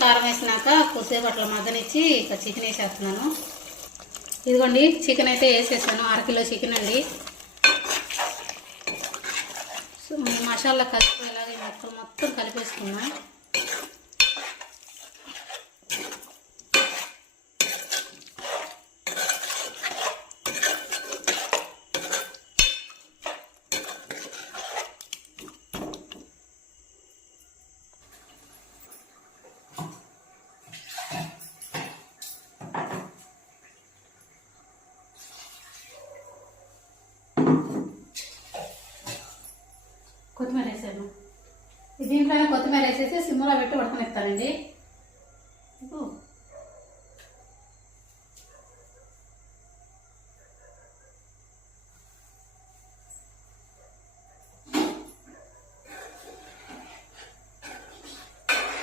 కారం వేసినాక కొద్దిసేపు అట్లా మగ్గనిచ్చి ఇక చికెన్ వేసేస్తున్నాను. ఇదిగోండి చికెన్ అయితే వేసేసాను. 1/2 కిలో చికెన్ అండి. సో మసాలా కలిపేలాగా ముక్కలు మొత్తం కలిపేసుకున్నాం. కొత్తిమీర వేసాను. దీంట్లో కొత్తిమీర వేసేసి సిమ్లో పెట్టి ఉడకనిస్తానండి.